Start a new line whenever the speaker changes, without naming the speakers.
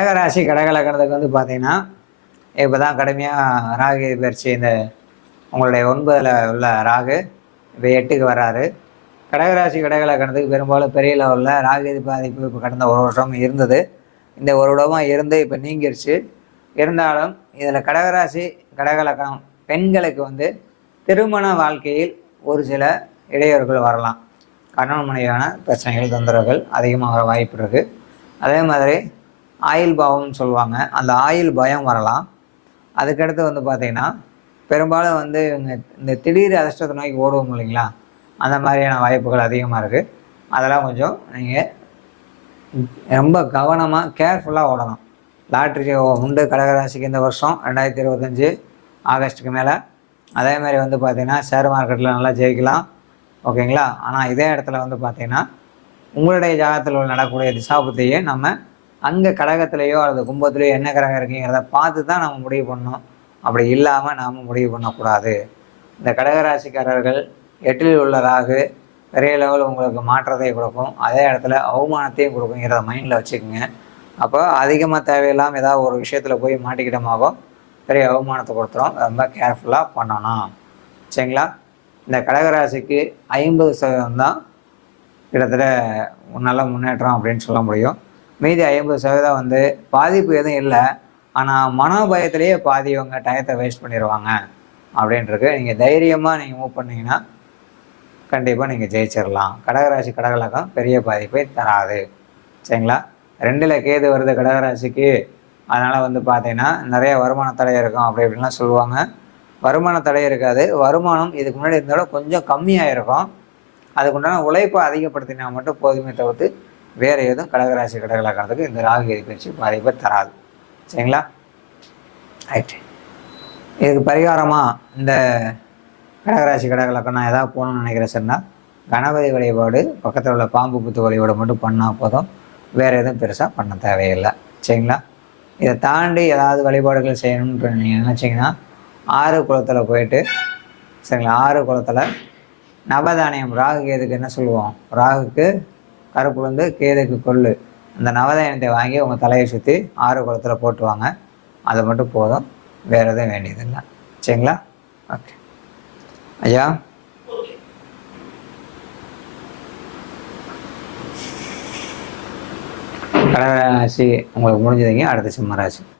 கடகராசி கடகலக்கணத்துக்கு வந்து பார்த்தீங்கன்னா இப்போ தான் கடுமையாக ராகு பயிற்சி இந்த உங்களுடைய ஒன்பதில் உள்ள ராகு இப்போ எட்டுக்கு வராரு கடகராசி கடகலக்கணத்துக்கு பெரும்பாலும் பெரிய லெவலில் ராகு பாதிப்பு இப்போ கடந்த ஒரு வருஷம் இருந்தது. இந்த ஒரு வருடமாக இருந்து இப்போ நீங்கிருச்சு. இருந்தாலும் இதில் கடகராசி கடகலக்கணம் பெண்களுக்கு வந்து திருமண வாழ்க்கையில் ஒரு சில இடையூறுகள் வரலாம். கணவன் மனைவியான பிரச்சனைகள் தொந்தரவுகள் அதிகமாக வர வாய்ப்பு இருக்குது அதே மாதிரி ஆயில் பாவம்னு சொல்லுவாங்க. அந்த ஆயில் பயம் வரலாம். அதுக்கடுத்து வந்து பார்த்திங்கன்னா பெரும்பாலும் வந்து இவங்க இந்த திடீர் அதிர்ஷ்டத்தை நோக்கி ஓடுவோம் இல்லைங்களா? அந்த மாதிரியான வாய்ப்புகள் அதிகமாக இருக்குது அதெல்லாம் கொஞ்சம் நீங்கள் ரொம்ப கவனமாக கேர்ஃபுல்லாக ஓடணும். லாட்ரி உண்டு கடகராசிக்கு இந்த வருஷம் ரெண்டாயிரத்தி இருபத்தஞ்சி ஆகஸ்ட்டுக்கு மேலே. அதே மாதிரி வந்து பார்த்திங்கன்னா ஷேர் மார்க்கெட்டில் நல்லா ஜெயிக்கலாம். ஓகேங்களா? ஆனால் இதே இடத்துல வந்து பார்த்திங்கன்னா உங்களுடைய ஜாகத்தில் நடக்கக்கூடிய திசாபத்தையே நம்ம அங்கே கடகத்திலேயோ அல்லது கும்பத்திலேயோ என்ன கிரகம் இருக்குங்கிறத பார்த்து தான் நம்ம முடிவு பண்ணோம் அப்படி இல்லாமல் நாம் முடிவு பண்ணக்கூடாது. இந்த கடகராசிக்காரர்கள் எட்டில் உள்ள ராகு பெரிய லெவல் உங்களுக்கு மாற்றத்தை கொடுக்கும். அதே இடத்துல அவமானத்தையும் கொடுக்குங்கிறத மைண்டில் வச்சுக்கோங்க. அப்போ அதிகமாக தேவையில்லாமல் ஏதாவது ஒரு விஷயத்தில் போய் மாட்டிக்கிட்டமாகும் பெரிய அவமானத்தை கொடுத்துரும். ரொம்ப கேர்ஃபுல்லாக பண்ணணும். சரிங்களா? இந்த கடகராசிக்கு ஐம்பது சதவீதம் தான் கிட்டத்தட்ட நல்ல முன்னேற்றம் அப்படின்னு சொல்ல முடியும். மீதி ஐம்பது சதவீதம் வந்து பாதிப்பு எதுவும் இல்லை. ஆனால் மனோபயத்திலேயே பாதிவங்க டயத்தை வேஸ்ட் பண்ணிடுவாங்க அப்படின்றது நீங்கள் தைரியமாக நீங்கள் மூவ் பண்ணீங்கன்னா கண்டிப்பாக நீங்கள் ஜெயிச்சிடலாம் கடகராசி கடகலகம் பெரிய பாதிப்பை தராது. சரிங்களா? ரெண்டில் கேது வருது கடகராசிக்கு. அதனால் வந்து பார்த்தீங்கன்னா நிறைய வருமான தடை இருக்கும் அப்படி இப்படின்லாம் சொல்லுவாங்க. வருமான தடை இருக்காது. வருமானம் இதுக்கு முன்னாடி இருந்தாலும் கொஞ்சம் கம்மியாக இருக்கும் அதுக்குண்டான உழைப்பை அதிகப்படுத்தினா மட்டும் போதுமே தவிர்த்து வேறு எதுவும் கடகராசி கடகலக்கணத்துக்கு இந்த ராகு கேது பயிற்சி பாதிப்பை தராது. சரிங்களா? ரைட் இதுக்கு பரிகாரமாக இந்த கடகராசி கடகலக்கணம் ஏதாவது போகணும்னு நினைக்கிறேன் சொன்னால் கணபதி வழிபாடு பக்கத்தில் உள்ள பாம்பு புத்து வழிபாடு மட்டும் பண்ணால் போதும். வேறு எதுவும் பெருசாக பண்ண தேவையில்லை. சரிங்களா? இதை தாண்டி ஏதாவது வழிபாடுகள் செய்யணுன்ற நீங்கள் நினச்சிங்கன்னா ஆறு குளத்தில் போயிட்டு சரிங்களா? ஆறு குளத்தில் நவதானியம் ராகு கேதுக்கு என்ன சொல்லுவோம்? ராகுக்கு கருப்பு வந்து கேதுக்கு கொள்ளு. அந்த நவதாயனத்தை வாங்கி உங்கள் தலையை சுற்றி ஆறு குளத்தில் போட்டுவாங்க அது மட்டும் போதும். வேறு எதுவும் வேண்டியதில்லை. சரிங்களா? ஓகே ஐயா? கடகராசி உங்களுக்கு முடிஞ்சதுங்க. அடுத்த சிம்மராசி